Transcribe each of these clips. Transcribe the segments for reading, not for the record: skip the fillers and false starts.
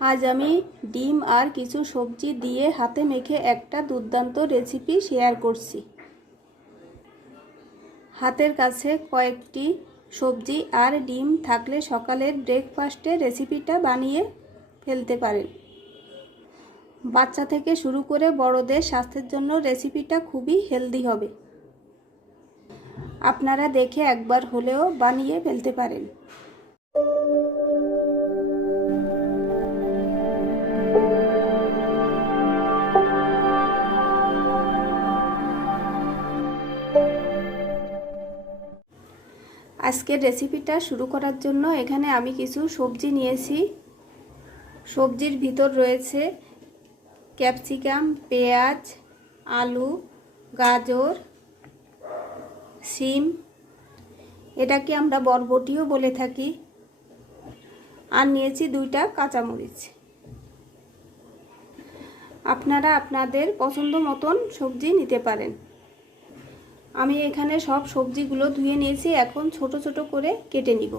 আজ আমি ডিম আর কিছু সবজি দিয়ে হাতে মেখে একটা দুর্দান্ত রেসিপি শেয়ার করছি। হাতের কাছে কয়েকটি সবজি আর ডিম থাকলে সকালের ব্রেকফাস্টে রেসিপিটা বানিয়ে ফেলতে পারেন। বাচ্চা থেকে শুরু করে বড়দের স্বাস্থ্যের জন্য রেসিপিটা খুবই হেলদি হবে। আপনারা দেখে একবার হলেও বানিয়ে ফেলতে পারেন। আজকের রেসিপিটা শুরু করার জন্য এখানে আমি কিছু সবজি নিয়েছি। সবজির ভিতর রয়েছে ক্যাপসিকাম, পেঁয়াজ, আলু, গাজর, সিম, এটাকে আমরা বরবটিও বলে থাকি, আর নিয়েছি 2টা কাঁচামরিচ। আপনারা আপনাদের পছন্দ মতন সবজি নিতে পারেন। আমি এখানে সব সবজিগুলো ধুয়ে নিয়েছি, এখন ছোট ছোট করে কেটে নিব।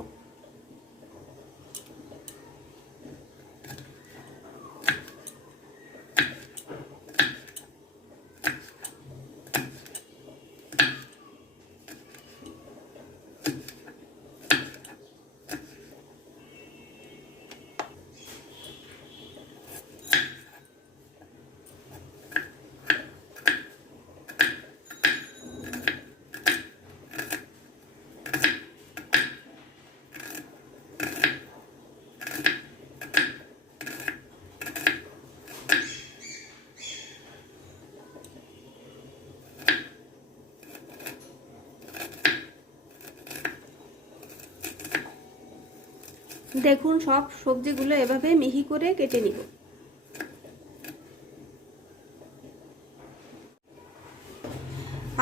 দেখুন, সব সবজিগুলো এভাবে মিহি করে কেটে নিব।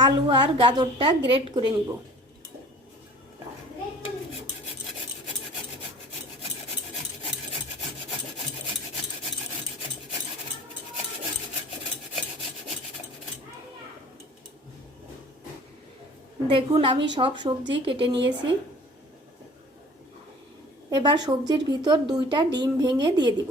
আলু আর গাজরটা গ্রেট করে নিব। দেখুন, আমি সব সবজি কেটে নিয়েছি। এবার সবজির ভিতর 2টা ডিম ভেঙে দিয়ে দিব।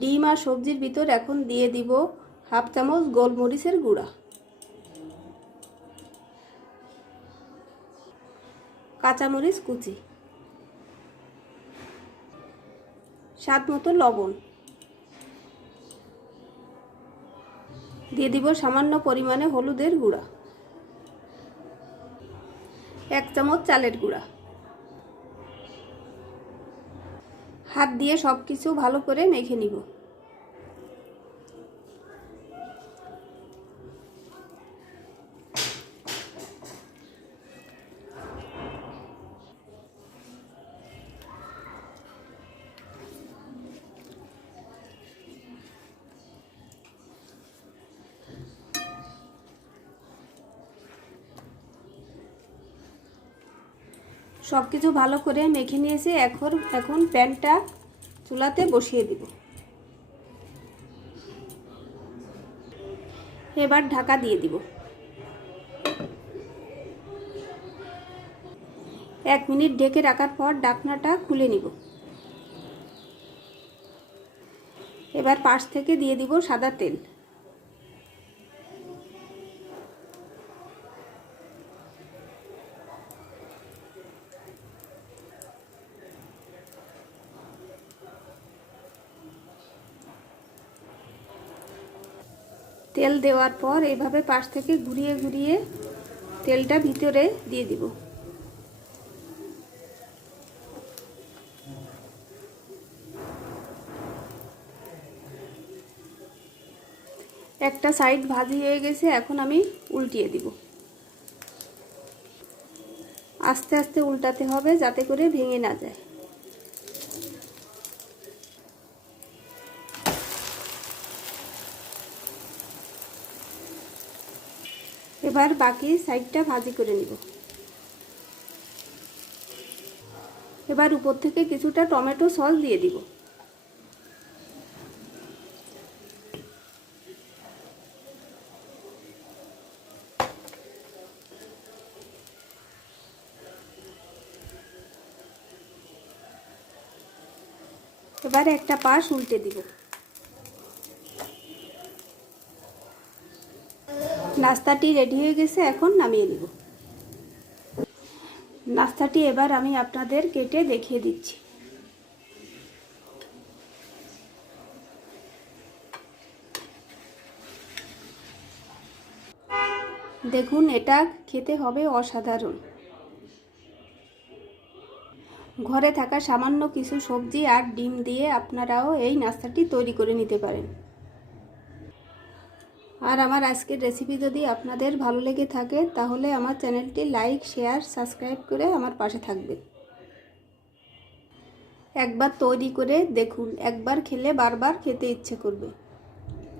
ডিম আর সবজির ভিতর এখন দিয়ে দিব হাফ চামচ গোলমরিচের গুঁড়া, কাঁচামরিচ কুচি, স্বাদ মতো লবণ, দিয়ে দিব সামান্য পরিমাণে হলুদের গুঁড়া, 1 চামচ চালের গুঁড়া। হাত দিয়ে সব কিছু ভালো করে মেখে নিব। সব কিছু ভালো করে মেখে নিয়েছি। এখন প্যানটা চুলাতে বসিয়ে দিব। এবার ঢাকা দিয়ে দিব। 1 মিনিট ঢেকে রাখার পর ঢাকনাটা খুলে নিব। এবার পাশ থেকে দিয়ে দিব সাদা তেল। তেল দেওয়ার পর এইভাবে পাশ থেকে ঘুরিয়ে ঘুরিয়ে তেলটা ভিতরে দিয়ে দিব। একটা সাইড ভাজি হয়ে গেছে, এখন আমি উল্টিয়ে দিব। আস্তে আস্তে উল্টাতে হবে যাতে করে ভেঙে না যায়। এবার বাকি সাইডটা ভাজি করে নিব। এবার উপর থেকে কিছুটা টমেটো সস দিয়ে দিব। এবার একটা পাশ উল্টে দিব। নাস্তাটি রেডি হয়ে গেছে, এখন নামিয়ে নিব। নাস্তাটি এবার আমি আপনাদের কেটে দেখিয়ে দিচ্ছি। দেখুন, এটা খেতে হবে অসাধারণ। ঘরে থাকা সামান্য কিছু সবজি আর ডিম দিয়ে আপনারাও এই নাস্তাটি তৈরি করে নিতে পারেন। আর আমার আজকের রেসিপি যদি আপনাদের ভালো লেগে থাকে তাহলে আমার চ্যানেলটি লাইক, শেয়ার, সাবস্ক্রাইব করে আমার পাশে থাকবেন। একবার তৈরি করে দেখুন, একবার খেলে বারবার খেতে ইচ্ছে করবে।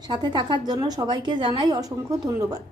সাথে থাকার জন্য সবাইকে জানাই অসংখ্য ধন্যবাদ।